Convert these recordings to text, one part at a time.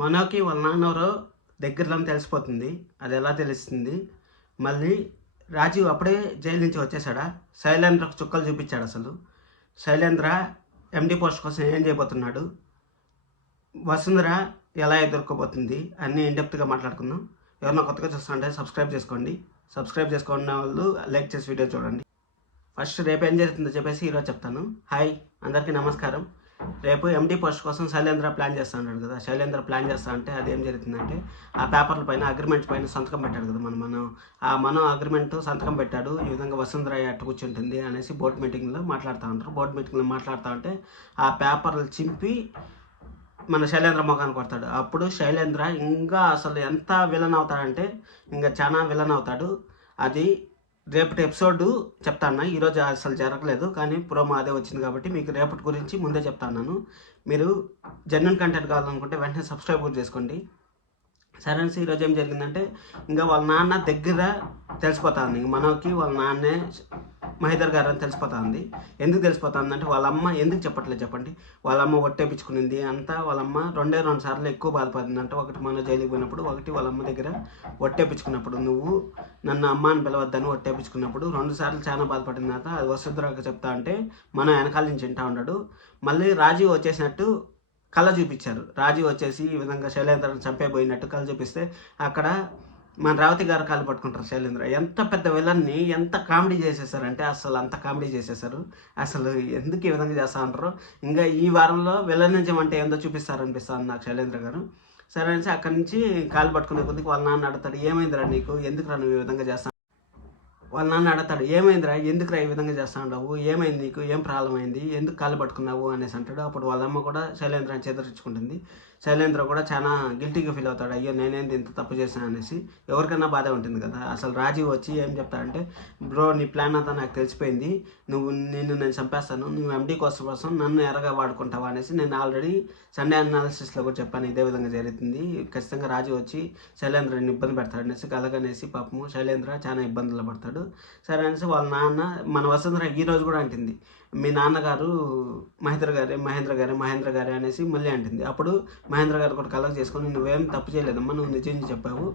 మనోకి వాళ్ళ నాన్నెవరో దగ్గరలో తెలిసిపోతుంది. అది ఎలా తెలుస్తుంది? మళ్ళీ రాజీవ్ అప్పుడే జైలు నుంచి వచ్చేసాడా? శైలేంద్రకు చుక్కలు చూపించాడు. అసలు శైలేంద్ర ఎండి పోస్ట్ కోసం ఏం చేయబోతున్నాడు? వసుంధర ఎలా ఎదుర్కోబోతుంది? అన్నీ ఇన్డెప్త్గా మాట్లాడుకుందాం. ఎవరన్నా కొత్తగా చూస్తుంటే సబ్స్క్రైబ్ చేసుకోండి. సబ్స్క్రైబ్ చేసుకున్న వాళ్ళు లైక్ చేసి వీడియో చూడండి. ఫస్ట్ రేపు ఏం జరుగుతుందో చెప్పేసి ఈరోజు చెప్తాను. హాయ్ అందరికీ నమస్కారం. రేపు ఎండి పోస్ట్ కోసం శైలేంద్ర ప్లాన్ చేస్తా ఉన్నాడు కదా. శైలేంద్ర ప్లాన్ చేస్తా అంటే అది ఏం జరుగుతుందంటే, ఆ పేపర్ల పైన అగ్రిమెంట్ పైన సంతకం పెట్టాడు కదా. మనం అగ్రిమెంట్ సంతకం పెట్టాడు. ఈ విధంగా వసుంధర అట్టు కూర్చుంటుంది అనేసి బోర్డు మీటింగ్లో మాట్లాడుతూ ఉంటారు. బోర్డు మీటింగ్లో మాట్లాడుతూ ఉంటే ఆ పేపర్లు చింపి మన శైలేంద్ర మొఖాన్ని కొడతాడు. అప్పుడు శైలేంద్ర ఇంకా అసలు ఎంత విలన్ అవుతాడంటే ఇంకా చాలా విలన్ అవుతాడు. అది రేపటి ఎపిసోడ్ చెప్తాను. ఈరోజు అసలు జరగలేదు, కానీ ప్రోమో అదే వచ్చింది కాబట్టి మీకు రేపటి గురించి ముందే చెప్తాను. మీరు జెన్యున్ కంటెంట్ కావాలనుకుంటే వెంటనే సబ్స్క్రైబ్ చేసుకోండి. సరే అనేసి ఈరోజు ఏం జరిగిందంటే, ఇంకా వాళ్ళ నాన్న దగ్గర తెలిసిపోతుంది. మనకి వాళ్ళ నాన్నే మహేందర్ గారు అని తెలిసిపోతుంది. ఎందుకు తెలిసిపోతుంది అంటే, వాళ్ళ అమ్మ ఎందుకు చెప్పట్లేదు చెప్పండి. వాళ్ళ అమ్మ ఒట్టేపించుకునింది అంతా. వాళ్ళ అమ్మ రెండు సార్లు ఎక్కువ బాధపడింది అంటే, ఒకటి మన జైలుకి పోయినప్పుడు, ఒకటి వాళ్ళ అమ్మ దగ్గర ఒట్టేపించుకున్నప్పుడు. నువ్వు నన్ను అమ్మ అని పిలవద్దని ఒట్టేపించుకున్నప్పుడు 2 సార్లు చాలా బాధపడిన తర్వాత అది వసుంధరకు చెప్తా అంటే మన వెనకాల నుంచి వింటా ఉన్నాడు. మళ్ళీ రాజీవ్ వచ్చేసినట్టు కళ చూపించారు. రాజీవ్ వచ్చేసి ఈ విధంగా శైలేంద్రను చంపేపోయినట్టు కళ చూపిస్తే అక్కడ మన రేవతి గారు కాలు పట్టుకుంటారు. శైలేంద్ర ఎంత పెద్ద విలన్ని ఎంత కామెడీ చేసేసారంటే, అసలు అంత కామెడీ చేసేసారు. అసలు ఎందుకు ఈ విధంగా చేస్తా ఉంటారు. ఇంకా ఈ వారంలో విలన్ నుంచి అంటే ఏందో చూపిస్తారనిపిస్తుంది నాకు శైలేంద్ర గారు. సరే అనేసి అక్కడి నుంచి కాలు పట్టుకునే కొద్దికి వాళ్ళ నాన్న అడుగుతాడు, ఏమైందిరా నీకు, ఎందుకురా నువ్వు ఈ విధంగా చేస్తా. వాళ్ళ నాన్న అడుగుతాడు, ఏమైందిరా, ఎందుకురా ఈ విధంగా చేస్తా ఉండవు, ఏమైంది నీకు, ఏం ప్రాబ్లం అయింది, ఎందుకు కాలు పట్టుకున్నావు అనేసి అంటాడు. అప్పుడు వాళ్ళ అమ్మ కూడా శైలేంద్రని చెదరించుకుంటుంది. శైలేంద్ర కూడా చాలా గిల్టీగా ఫీల్ అవుతాడు. అయ్యో నేనేంది ఇంత తప్పు చేశాను అనేసి. ఎవరికైనా బాధ ఉంటుంది కదా. అసలు రాజీవ్ వచ్చి ఏం చెప్తాడంటే, బ్రో నీ ప్లాన్ అంతా నాకు తెలిసిపోయింది, నేను చంపేస్తాను, నువ్వు ఎండి కోసం నన్ను ఎరగా వాడుకుంటావా అనేసి నేను ఆల్రెడీ సండే అనాలిసిస్లో కూడా చెప్పాను. ఇదే విధంగా జరుగుతుంది, ఖచ్చితంగా రాజీవ్ వచ్చి శైలేంద్రని ఇబ్బంది పెడతాడు అనేసి. అలాగనేసి పాపము శైలేంద్ర చాలా ఇబ్బందులు పడతాడు. సరే అనేసి వాళ్ళ నాన్న మన వసుంధర ఈరోజు కూడా అంటుంది, మీ నాన్నగారు మహేంద్ర గారే అనేసి మళ్ళీ అంటుంది. అప్పుడు మహేంద్ర గారు కూడా కలెక్ట్ చేసుకొని, నువ్వేం తప్పు చేయలేదమ్మా, నువ్వు నిజం చెప్పావు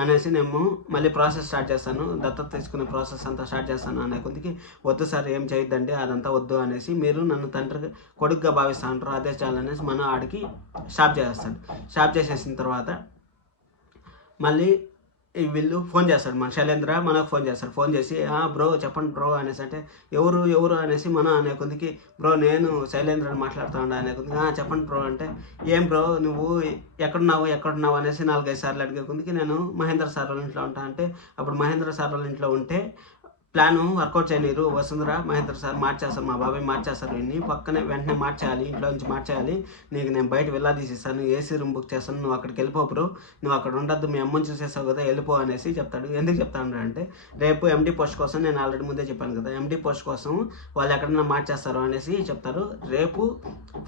అనేసి నేను మళ్ళీ ప్రాసెస్ స్టార్ట్ చేస్తాను, దత్తత తీసుకునే ప్రాసెస్ అంతా స్టార్ట్ చేస్తాను అనే కొద్దికి, వద్దు సార్ ఏం చేయొద్దండి అదంతా వద్దు అనేసి, మీరు నన్ను తండ్రి కొడుకుగా భావిస్తా అంటారు, అదే చాలనేసి మన ఆడికి స్టాప్ చేసేస్తాడు. స్టాప్ చేసేసిన తర్వాత మళ్ళీ వీళ్ళు ఫోన్ చేస్తాడు. మన శైలేంద్ర మనకు ఫోన్ చేస్తాడు. ఫోన్ చేసి, బ్రో చెప్పండి బ్రో అనేసి అంటే, ఎవరు అనేసి మనం అనే కొద్దికి, బ్రో నేను శైలేంద్రని మాట్లాడుతూ ఉండా అనే కొద్దికి, చెప్పండి బ్రో అంటే, ఏం బ్రో నువ్వు ఎక్కడున్నావు అనేసి 4-5 సార్లు అడిగే కొద్దికి, నేను మహేంద్ర సార్ వాళ్ళ ఇంట్లో ఉంటా అంటే, అప్పుడు మహేంద్ర సార్ వాళ్ళ ఇంట్లో ఉంటే ప్లాను వర్కౌట్ చేయనీరు. వసుంధర మహేంద్ర సార్ మార్చేస్తారు, మా బాబాయ్ మార్చేస్తారు, ఇన్ని పక్కనే వెంటనే మార్చేయాలి, ఇంట్లో నుంచి మార్చేయాలి, నీకు నేను బయట వెళ్ళా తీసిస్తాను, ఏసీ రూమ్ బుక్ చేస్తాను, నువ్వు అక్కడికి వెళ్ళిపో బ్రో, నువ్వు అక్కడ ఉండద్దు, మీ అమ్మని చూసేస్తావు కదా, వెళ్ళిపో అనేసి చెప్తాడు. ఎందుకు చెప్తాను అంటే, రేపు ఎండి పోస్ట్ కోసం నేను ఆల్రెడీ ముందే చెప్పాను కదా, ఎండి పోస్ట్ కోసం వాళ్ళు ఎక్కడన్నా మార్చేస్తారు అనేసి చెప్తారు. రేపు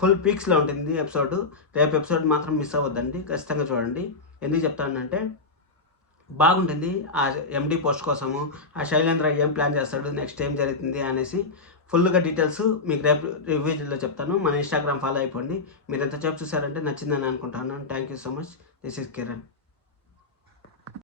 ఫుల్ పీక్స్లో ఉంటుంది ఎపిసోడ్. రేపు ఎపిసోడ్ మాత్రం మిస్ అవ్వద్దండి, ఖచ్చితంగా చూడండి. ఎందుకు చెప్తానంటే బాగుంటుంది. ఆ ఎండి పోస్ట్ కోసము ఆ శైలేంద్ర ఏం ప్లాన్ చేస్తాడు, నెక్స్ట్ ఏం జరుగుతుంది అనేసి ఫుల్గా డీటెయిల్స్ మీకు రేపు రివ్యూలో చెప్తాను. మన ఇన్స్టాగ్రామ్ ఫాలో అయిపోండి. మీరు ఎంతసేపు చూసారంటే నచ్చిందని అనుకుంటాను. Thank you so much. This is Kiran.